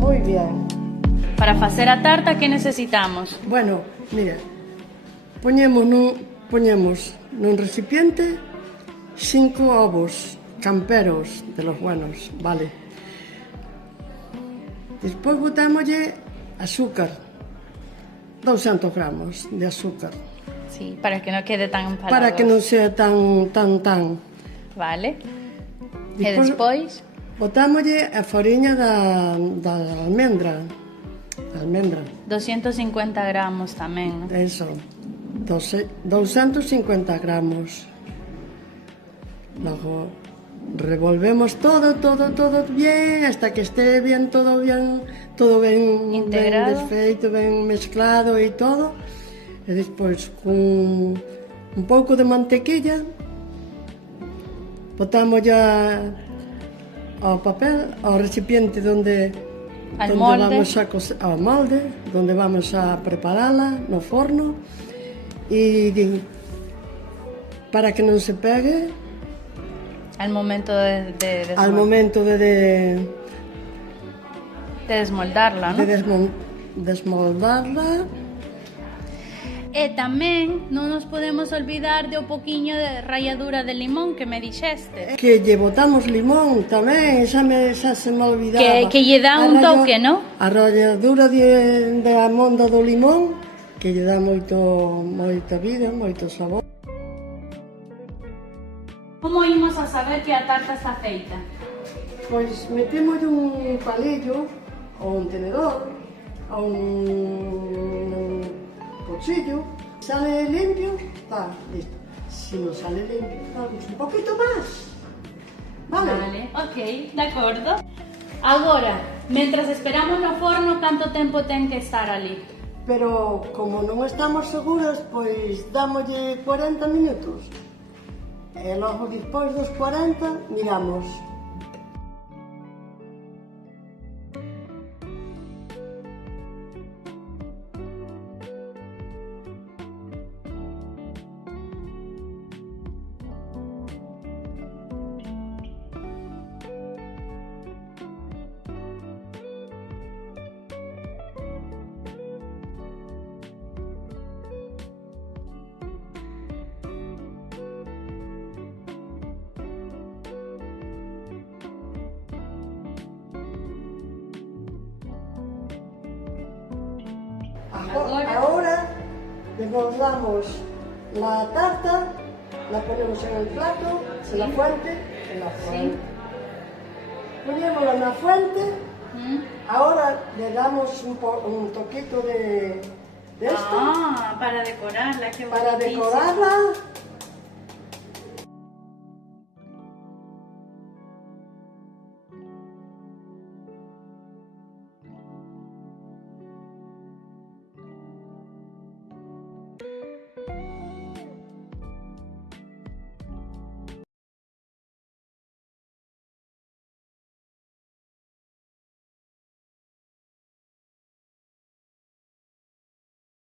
Muy bien. Para facer a tarta, que necesitamos? Bueno, mira, poñemos nun recipiente 5 ovos camperos de los buenos, vale. Despois botámoslle azúcar, 200 gramos de azúcar, Sí, para que non quede tan empalagoso. para que non sea tan. Vale. E despois? Botámoslle a fariña da almendra. 250 gramos tamén. Eso, 250 gramos. Logo revolvemos todo bien hasta que esté bien, todo bien integrado, ben desfeito, ben mezclado e todo. E despois con un pouco de mantequilla botamos ya ao papel, ao recipiente donde vamos a ao molde, donde vamos a preparala no forno, e para que non se pegue al momento de desmoldarla, ¿no? De desmoldarla. E tamén non nos podemos olvidar de un poquinho de ralladura de limón que me dixeste. Que lle botamos limón tamén, xa se me olvidaba. Que lle dá un toque, ¿no? A ralladura de amonda do limón, que lle dá moita vida, moito sabor. Como imos a saber que a tarta está feita? Pois metemos un palillo, ou un tenedor, ou un cuchillo. Sale limpio, está listo. Si non sale limpio, damos un poquito máis. Vale, ok, de acordo. Agora, mentras esperamos no forno, canto tempo ten que estar ali? Pero como non estamos seguras, pois dámoslle 40 minutos. E logo despois dos 40 miramos. Ahora desmoldamos la tarta, la ponemos en el plato, en la fuente, Ponémosla en la fuente. Ahora le damos un toquito de esto. Para decorarla, qué Para bonitísimo. decorarla.